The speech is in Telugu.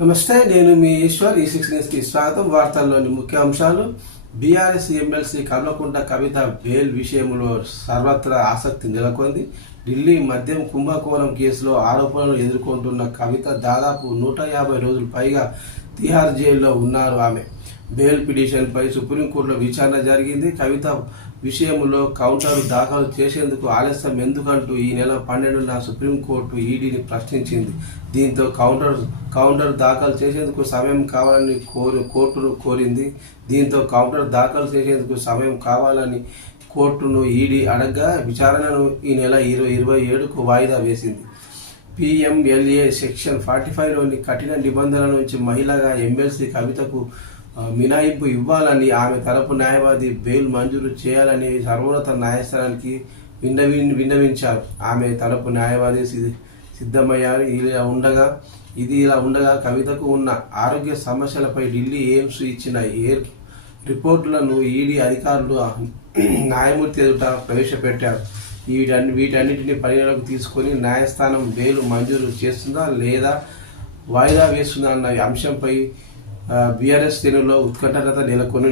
నమస్తే, నేను మీ ఈశ్వర్. ఈ6 న్యూస్కి స్వాగతం. వార్తల్లోని ముఖ్య అంశాలు. BRS MLC Kalvakuntla Kavitha bail విషయంలో సర్వత్రా ఆసక్తి నెలకొంది. ఢిల్లీ మద్యం కుంభకోణం కేసులో ఆరోపణలు ఎదుర్కొంటున్న కవిత దాదాపు 150 రోజులు పైగా తిహార్ జైల్లో ఉన్నారు. ఆమె బెయిల్ పిటిషన్పై సుప్రీంకోర్టులో విచారణ జరిగింది. కవిత విషయంలో కౌంటర్ దాఖలు చేసేందుకు ఆలస్యం ఎందుకంటూ ఈ నెల 12న సుప్రీంకోర్టు ఈడీని ప్రశ్నించింది. దీంతో కౌంటర్ దాఖలు చేసేందుకు సమయం కావాలని కోర్టును కోరింది. కోర్టును ఈడీ అడగ్గా విచారణను ఈ నెల 27కు వాయిదా వేసింది. PMLA సెక్షన్ 45లోని కఠిన నిబంధనల నుంచి మహిళగా ఎమ్మెల్సీ కవితకు మినహాయింపు ఇవ్వాలని ఆమె తరపు న్యాయవాది బెయిల్ మంజూరు చేయాలని సర్వోన్నత న్యాయస్థానానికి విన్నవించారు. ఆమె తరపు న్యాయవాది సిద్ధమయ్యారు. ఇది ఇలా ఉండగా కవితకు ఉన్న ఆరోగ్య సమస్యలపై ఢిల్లీ ఎయిమ్స్ ఇచ్చిన రిపోర్టులను ఈడీ అధికారులు న్యాయమూర్తి ఎదుట ప్రవేశపెట్టారు. వీటన్నిటిని పరిగణలోకి తీసుకొని న్యాయస్థానం బెయిల్ మంజూరు చేస్తుందా లేదా వాయిదా వేస్తుందా అన్న అంశంపై బీఆర్ఎస్ శ్రేణుల్లో ఉత్కంఠత నెలకొని